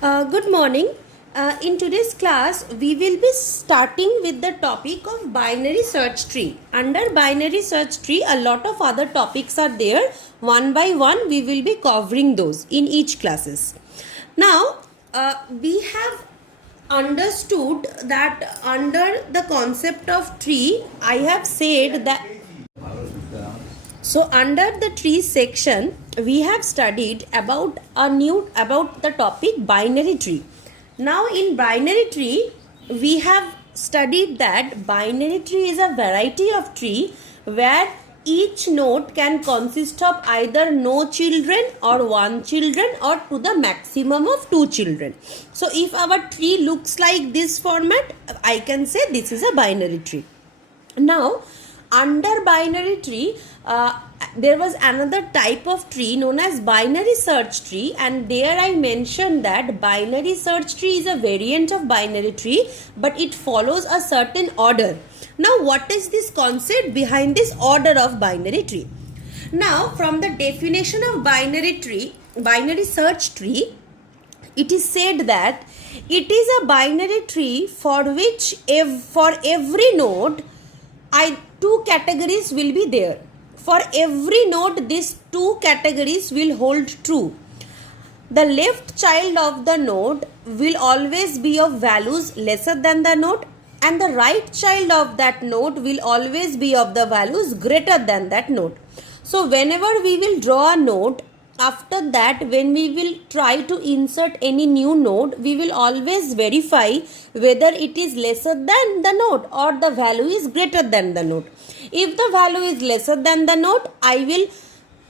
Good morning. In today's class, we will be starting with the topic of binary search tree. Under binary search tree, a lot of other topics are there. One by one, we will be covering those in each classes. Now, we have understood that under the concept of tree, I have said that under the tree section, we have studied about the topic binary tree. Now in binary tree, we have studied that binary tree is a variety of tree where each node can consist of either no children or one children or to the maximum of two children. So if our tree looks like this format, I can say this is a binary tree. Now under binary tree, there was another type of tree known as binary search tree, and there I mentioned that binary search tree is a variant of binary tree, but it follows a certain order. Now what is this concept behind this order of binary tree? Now from the definition of binary search tree, it is said that it is a binary tree for which for every node two categories will be there. For every node, these two categories will hold true. The left child of the node will always be of values lesser than the node, and the right child of that node will always be of the values greater than that node. So whenever we will draw a node, after that when we will try to insert any new node, we will always verify whether it is lesser than the node or the value is greater than the node. If the value is lesser than the node, I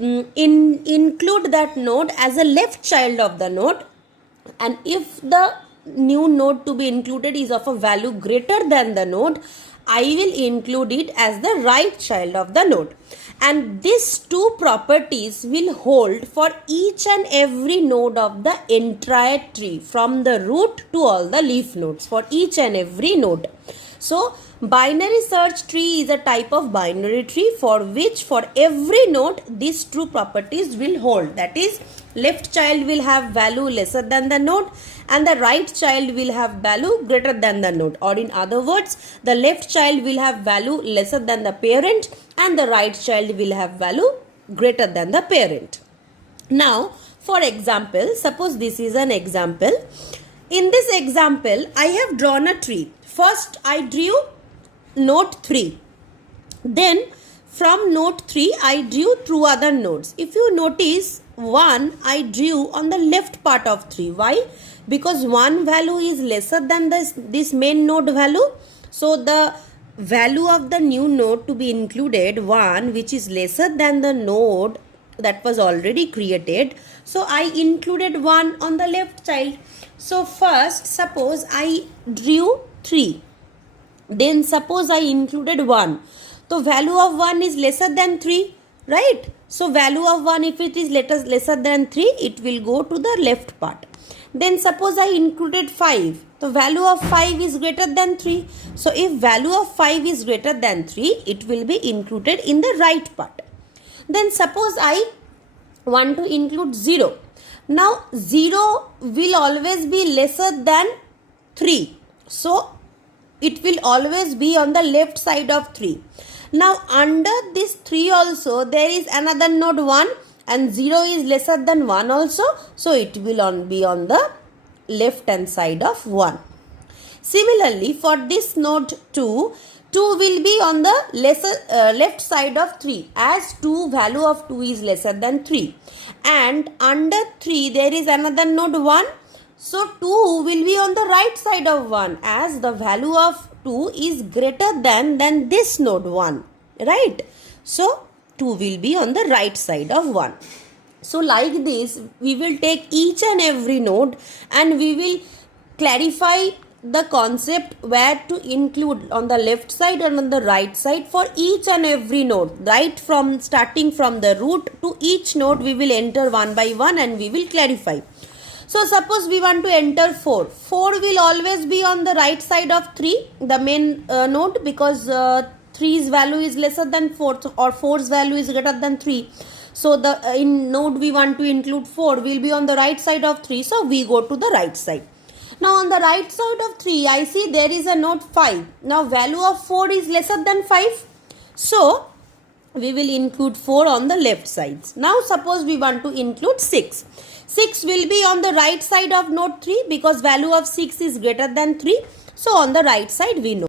will include that node as a left child of the node, and if the new node to be included is of a value greater than the node, I will include it as the right child of the node. And these two properties will hold for each and every node of the entire tree, from the root to all the leaf nodes, for each and every node. So binary search tree is a type of binary tree for which for every node these two properties will hold. That is, left child will have value lesser than the node and the right child will have value greater than the node, or in other words, the left child will have value lesser than the parent and the right child will have value greater than the parent. Now for example, suppose this is an example. In this example, I have drawn a tree. First I drew node 3. Then from node 3 I drew two other nodes. If you notice, 1 I drew on the left part of 3. Why? Because one value is lesser than this main node value. So the value of the new node to be included, 1, which is lesser than the node that was already created. So I included 1 on the left child. So first suppose I drew 3. Then suppose I included 1. So value of 1 is lesser than 3, right? So value of 1, if it is lesser than 3, it will go to the left part. Then suppose I included 5. The value of 5 is greater than 3. So if value of 5 is greater than 3, it will be included in the right part. Then suppose I want to include 0. Now 0 will always be lesser than 3. So it will always be on the left side of 3. Now under this 3 also there is another node 1 and 0 is lesser than 1 also. So it will be on the left hand side of 1. Similarly for this node 2 will be on the left side of 3, as value of 2 is lesser than 3. And under 3 there is another node 1. So 2 will be on the right side of 1, as the value of 2 is greater than this node 1, right? So 2 will be on the right side of 1. So like this, we will take each and every node and we will clarify the concept where to include on the left side and on the right side for each and every node, right? From starting from the root to each node, we will enter one by one and we will clarify. So suppose we want to enter 4. 4 will always be on the right side of 3, the main node, because 3's value is lesser than 4 or 4's value is greater than 3. So the in node we want to include 4 will be on the right side of 3. So we go to the right side. Now on the right side of 3, I see there is a node 5. Now value of 4 is lesser than 5. So we will include 4 on the left side. Now suppose we want to include 6. 6 will be on the right side of node 3 because value of 6 is greater than 3. So on the right side we know.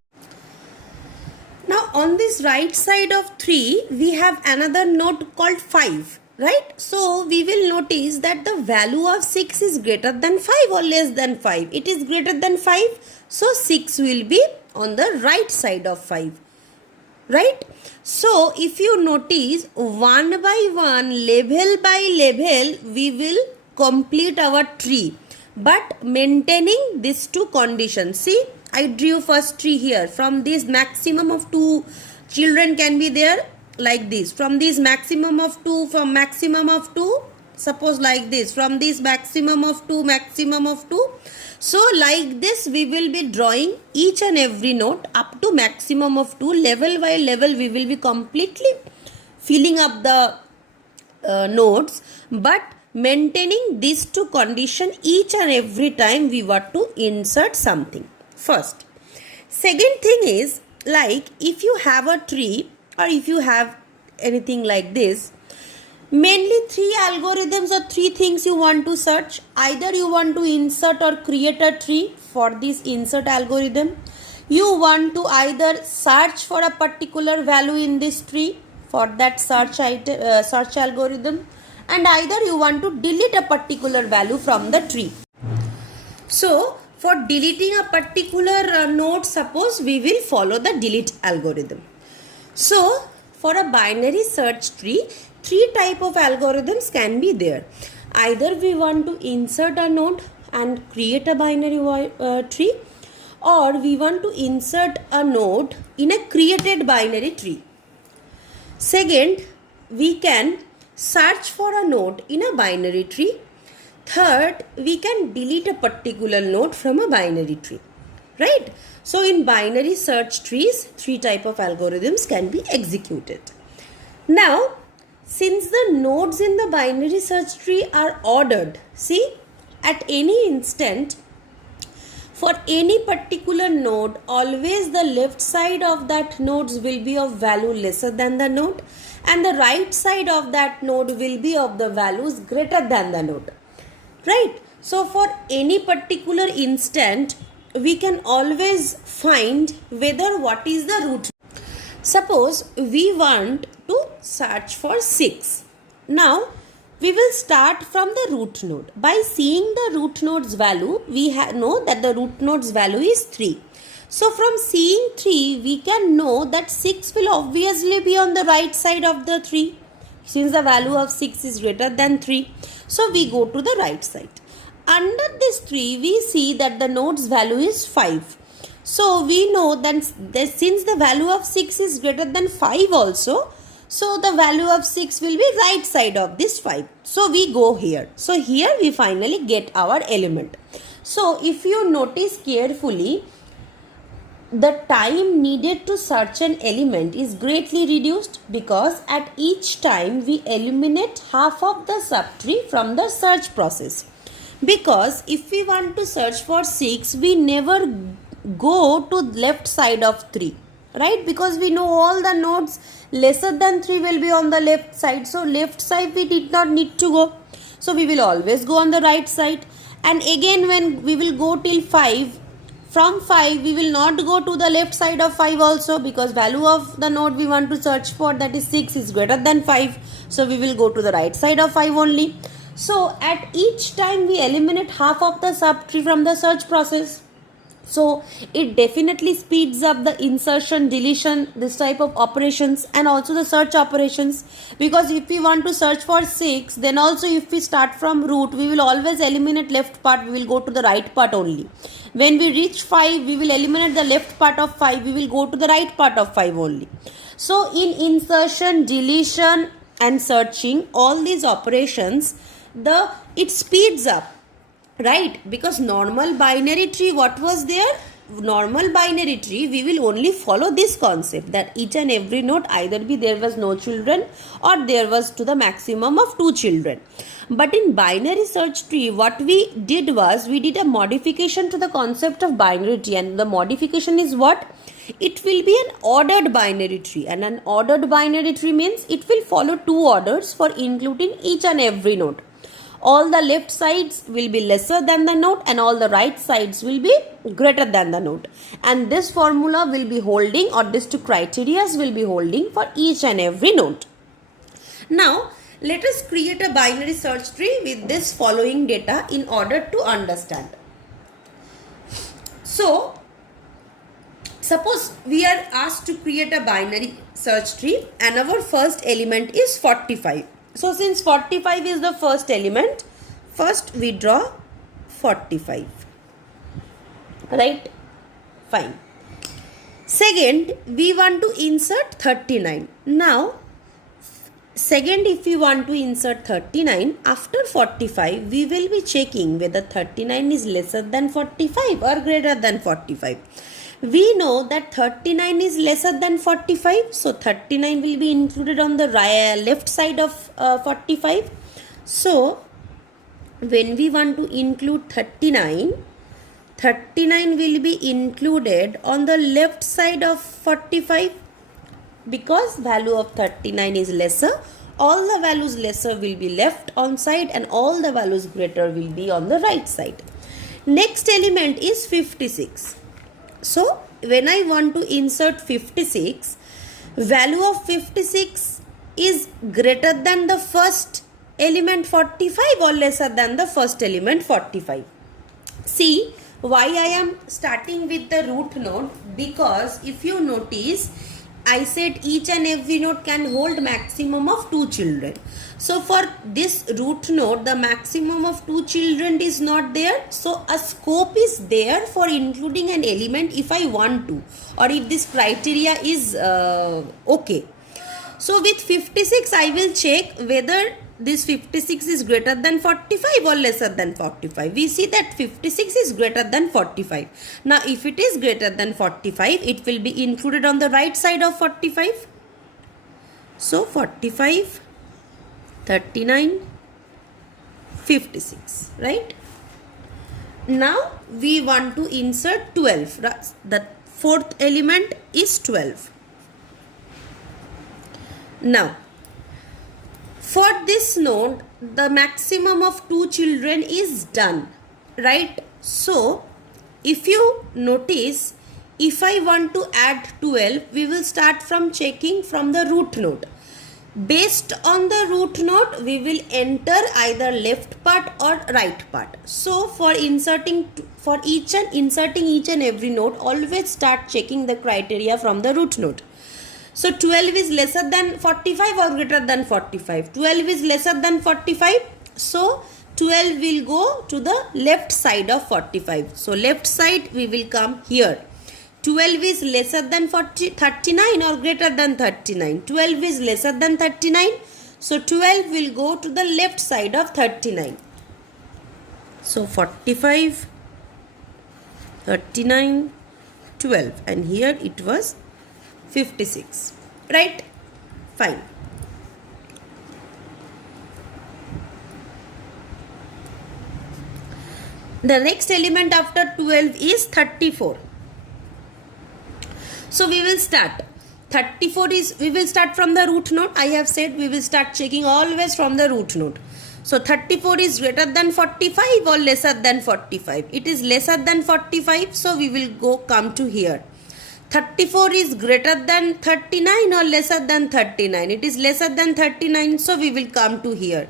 Now on this right side of 3, we have another node called 5. Right? So we will notice that the value of 6 is greater than 5 or less than 5. It is greater than 5. So 6 will be on the right side of 5. Right? So if you notice, one by one, level by level, we will complete our tree. But maintaining these two conditions. See, I drew first tree here. From this maximum of 2 children can be there. Like this, from this maximum of 2, from maximum of 2, suppose like this, from this maximum of 2, maximum of 2. So like this we will be drawing each and every node up to maximum of 2. Level by level we will be completely filling up the nodes, but maintaining these two conditions each and every time we want to insert something. First. Second thing is, like if you have a tree, or if you have anything like this, mainly 3 algorithms or 3 things you want to search. Either you want to insert or create a tree. For this insert algorithm, you want to either search for a particular value in this tree for that search algorithm, and either you want to delete a particular value from the tree. So for deleting a particular node, suppose we will follow the delete algorithm. So for a binary search tree, 3 type of algorithms can be there. Either we want to insert a node and create a binary tree, or we want to insert a node in a created binary tree. Second, we can search for a node in a binary tree. Third, we can delete a particular node from a binary tree. Right? So in binary search trees, 3 type of algorithms can be executed. Now, since the nodes in the binary search tree are ordered, see, at any instant, for any particular node, always the left side of that nodes will be of value lesser than the node, and the right side of that node will be of the values greater than the node. Right? So for any particular instant, we can always find whether what is the root. Suppose we want to search for 6. Now we will start from the root node. By seeing the root node's value, we know that the root node's value is 3. So from seeing 3, we can know that 6 will obviously be on the right side of the 3, since the value of 6 is greater than 3. So we go to the right side. Under this 3, we see that the node's value is 5. So we know that since the value of 6 is greater than 5 also, so the value of 6 will be right side of this 5. So we go here. So here we finally get our element. So if you notice carefully, the time needed to search an element is greatly reduced, because at each time we eliminate half of the subtree from the search process. Because if we want to search for 6, we never go to left side of 3, right? Because we know all the nodes lesser than 3 will be on the left side. So left side we did not need to go. So we will always go on the right side. And again when we will go till 5, from 5 we will not go to the left side of 5 also, because value of the node we want to search for, that is 6, is greater than 5. So we will go to the right side of 5 only. So at each time we eliminate half of the subtree from the search process. So it definitely speeds up the insertion, deletion, this type of operations, and also the search operations. Because if we want to search for 6, then also if we start from root, we will always eliminate left part, we will go to the right part only. When we reach 5, we will eliminate the left part of 5, we will go to the right part of 5 only. So in insertion, deletion and searching, all these operations, it speeds up, right? Because normal binary tree, what was there? normal binary tree, we will only follow this concept that each and every node either be there was no children or there was to the maximum of 2 children. But in binary search tree, what we did was we did a modification to the concept of binary tree, and the modification is what? It will be an ordered binary tree, and an ordered binary tree means it will follow 2 orders for including each and every node. All the left sides will be lesser than the node and all the right sides will be greater than the node. And this formula will be holding, or these 2 criteria will be holding for each and every node. Now, let us create a binary search tree with this following data in order to understand. So, suppose we are asked to create a binary search tree and our first element is 45. So, since 45 is the first element, first we draw 45. Right? Fine. Second, we want to insert 39. Now, second, if we want to insert 39, after 45, we will be checking whether 39 is lesser than 45 or greater than 45. We know that 39 is lesser than 45, so 39 will be included on the left side of 45. So, when we want to include 39, 39 will be included on the left side of 45, because value of 39 is lesser. All the values lesser will be left on side and all the values greater will be on the right side. Next element is 56. So, when I want to insert 56, value of 56 is greater than the first element 45 or lesser than the first element 45. See, why I am starting with the root node? Because if you notice, I said each and every node can hold maximum of 2 children. So for this root node, the maximum of 2 children is not there. So a scope is there for including an element if I want to, or if this criteria is okay. So with 56, I will check whether this 56 is greater than 45 or lesser than 45. We see that 56 is greater than 45. Now if it is greater than 45, it will be included on the right side of 45. So 45, 39, 56, right? Now we want to insert 12. The fourth element is 12. Now, for this node, the maximum of 2 children is done, right? So, if you notice, if I want to add 12, we will start from checking from the root node. Based on the root node, we will enter either left part or right part. So, for inserting each and every node, always start checking the criteria from the root node. So 12 is lesser than 45 or greater than 45. 12 is lesser than 45. So 12 will go to the left side of 45. So left side we will come here. 12 is lesser than 39 or greater than 39. 12 is lesser than 39. So 12 will go to the left side of 39. So 45, 39, 12, and here it was 56, right? Fine. The next element after 12 is 34. So we will start. 34 is, we will start from the root node. I have said we will start checking always from the root node. So 34 is greater than 45 or lesser than 45. It is lesser than 45, so we will come to here. 34 is greater than 39 or lesser than 39. It is lesser than 39, so we will come to here.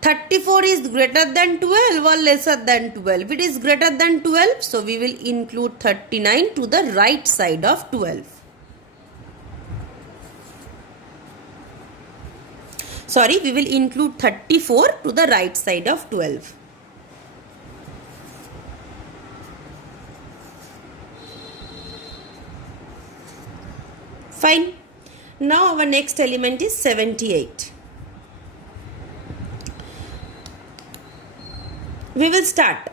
34 is greater than 12 or lesser than 12. It is greater than 12, so we will include 39 to the right side of 12. Sorry, we will include 34 to the right side of 12. Fine. Now our next element is 78. We will start.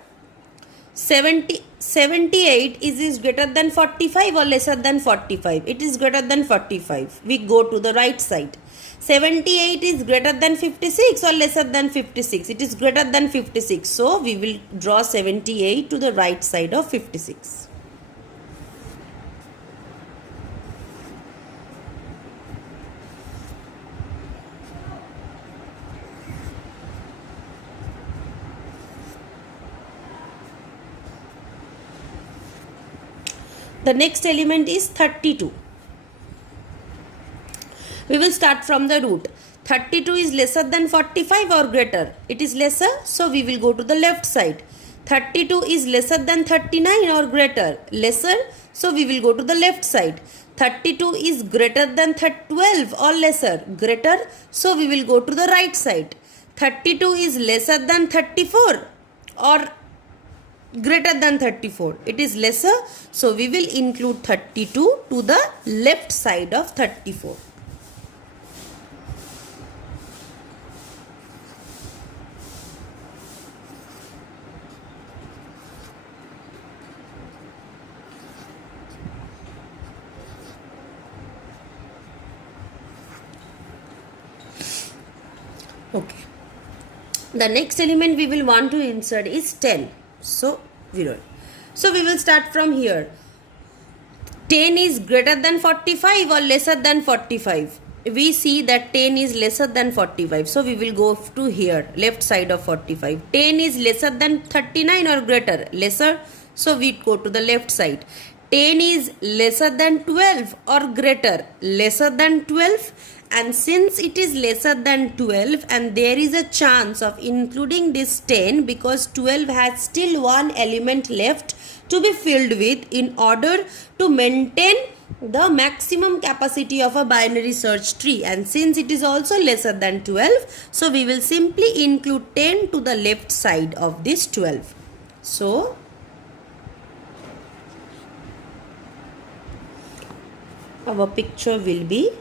78 is greater than 45 or lesser than 45? It is greater than 45. We go to the right side. 78 is greater than 56 or lesser than 56? It is greater than 56. So we will draw 78 to the right side of 56. The next element is 32. We will start from the root. 32 is lesser than 45 or greater? It is lesser, so we will go to the left side. 32 is lesser than 39 or greater? Lesser, so we will go to the left side. 32 is greater than 12 or lesser? Greater, so we will go to the right side. 32 is lesser than 34 or greater than 34? It is lesser, so we will include 32 to the left side of 34. Okay. The next element we will want to insert is 10. So we will start from here. 10 is greater than 45 or lesser than 45? We see that 10 is lesser than 45. So we will go to here, left side of 45. 10 is lesser than 39 or greater? Lesser. So we go to the left side. 10 is lesser than 12 or greater? Lesser than 12. And since it is lesser than 12 and there is a chance of including this 10 because 12 has still one element left to be filled with in order to maintain the maximum capacity of a binary search tree, and since it is also lesser than 12, so we will simply include 10 to the left side of this 12. So our picture will be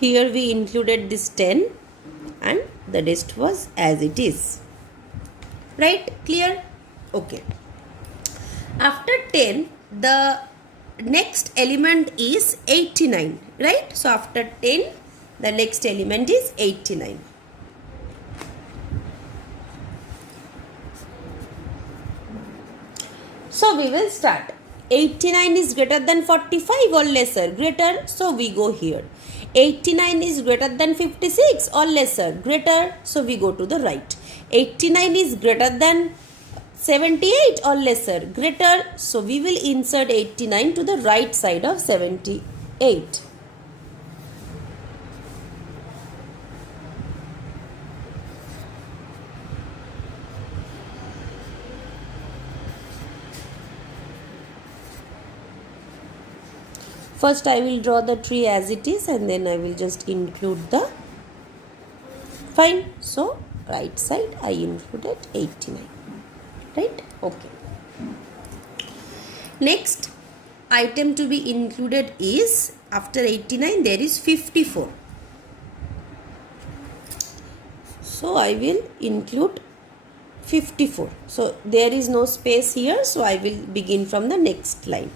here we included this 10 and the rest was as it is. Right? Clear? Okay. After 10, the next element is 89. Right? So after 10, the next element is 89. So we will start. 89 is greater than 45 or lesser? Greater. So we go here. 89 is greater than 56 or lesser? Greater. So we go to the right. 89 is greater than 78 or lesser? Greater. So we will insert 89 to the right side of 78. First I will draw the tree as it is and then I will just include the fine. So right side I included 89. Right? Okay. Next item to be included is after 89 there is 54. So I will include 54. So there is no space here, so I will begin from the next line.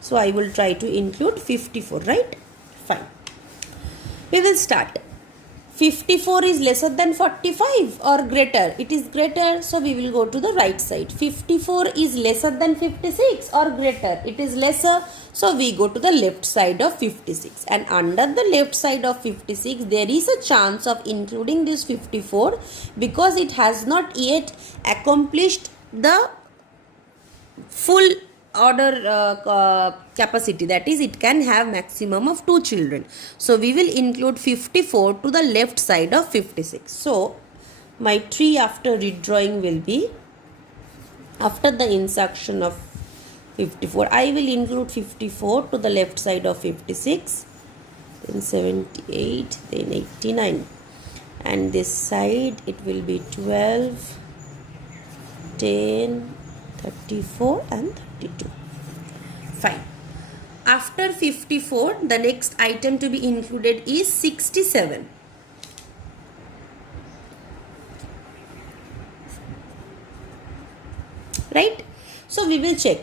So I will try to include 54, right? Fine. We will start. 54 is lesser than 45 or greater? It is greater, so we will go to the right side. 54 is lesser than 56 or greater? It is lesser, so we go to the left side of 56. And under the left side of 56, there is a chance of including this 54 because it has not yet accomplished the full order capacity, that is it can have maximum of 2 children. So we will include 54 to the left side of 56. So my tree after redrawing will be, after the insertion of 54, I will include 54 to the left side of 56, then 78, then 89, and this side it will be 12, 10, 34 and 32. Fine. After 54, the next item to be included is 67. Right? So we will check.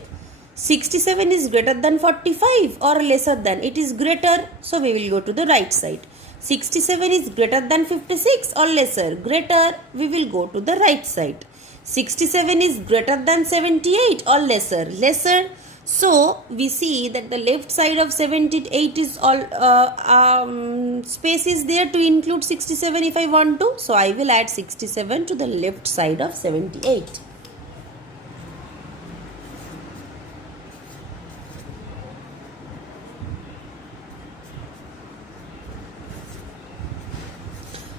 67 is greater than 45 or lesser than. It is greater, so we will go to the right side. 67 is greater than 56 or lesser. Greater, we will go to the right side. 67 is greater than 78 or lesser. Lesser, so we see that the left side of 78 is all space is there to include 67 if I want to. So I will add 67 to the left side of 78.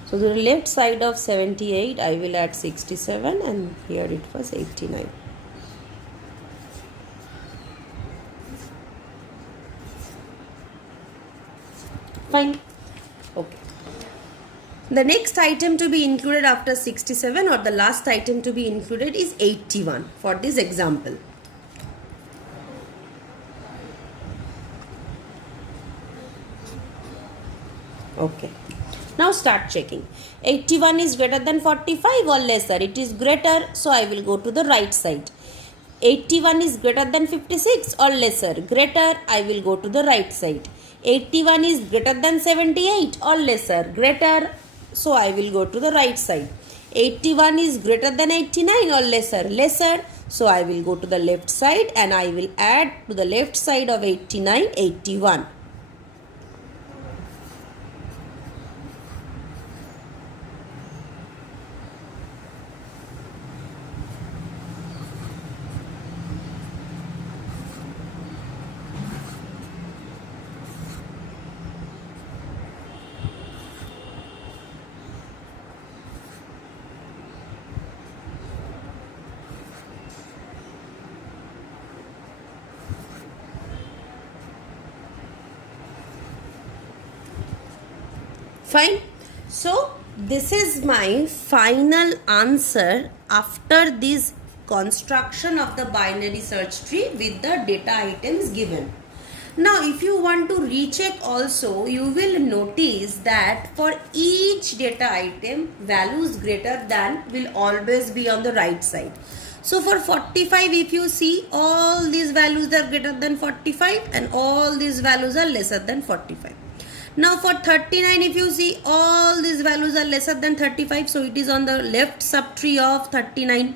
So the left side of 78 I will add 67 and here it was 89. Fine. Okay. The next item to be included after 67 or the last item to be included is 81 for this example. Okay. Now start checking. 81 is greater than 45 or lesser. It is greater, so I will go to the right side. 81 is greater than 56 or lesser. Greater, I will go to the right side. 81 is greater than 78 or lesser. Greater, so I will go to the right side. 81 is greater than 89 or lesser. Lesser, so I will go to the left side and I will add to the left side of 89, 81. Fine. So this is my final answer after this construction of the binary search tree with the data items given. Now if you want to recheck also, you will notice that for each data item, values greater than will always be on the right side. So for 45, if you see, all these values are greater than 45 and all these values are lesser than 45. Now for 39, if you see, all these values are lesser than 35, so it is on the left subtree of 39.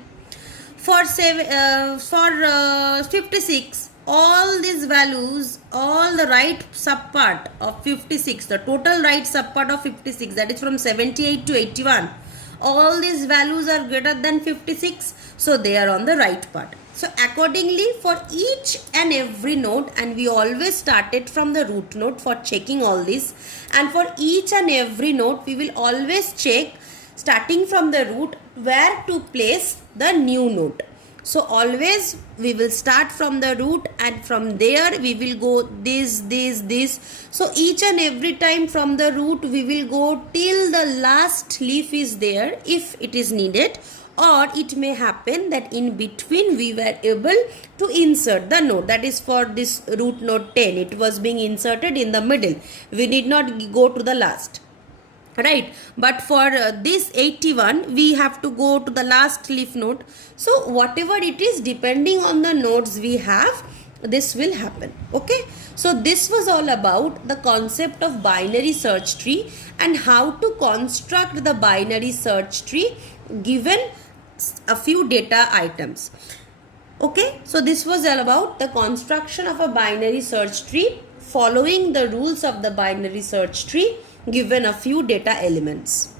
For 56, all these values, all the right subpart of 56, the total right subpart of 56, that is from 78 to 81, all these values are greater than 56, so they are on the right part. So accordingly, for each and every node, and we always started from the root node for checking all this, and for each and every node we will always check starting from the root where to place the new node. So always we will start from the root and from there we will go this. So each and every time from the root we will go till the last leaf is there if it is needed, or it may happen that in between we were able to insert the node. That is for this root node 10, it was being inserted in the middle. We need not go to the last. Right, but for this 81 we have to go to the last leaf node. So whatever it is, depending on the nodes we have, this will happen. Okay, so this was all about the concept of binary search tree and how to construct the binary search tree given a few data items. Okay, so this was all about the construction of a binary search tree following the rules of the binary search tree given a few data elements.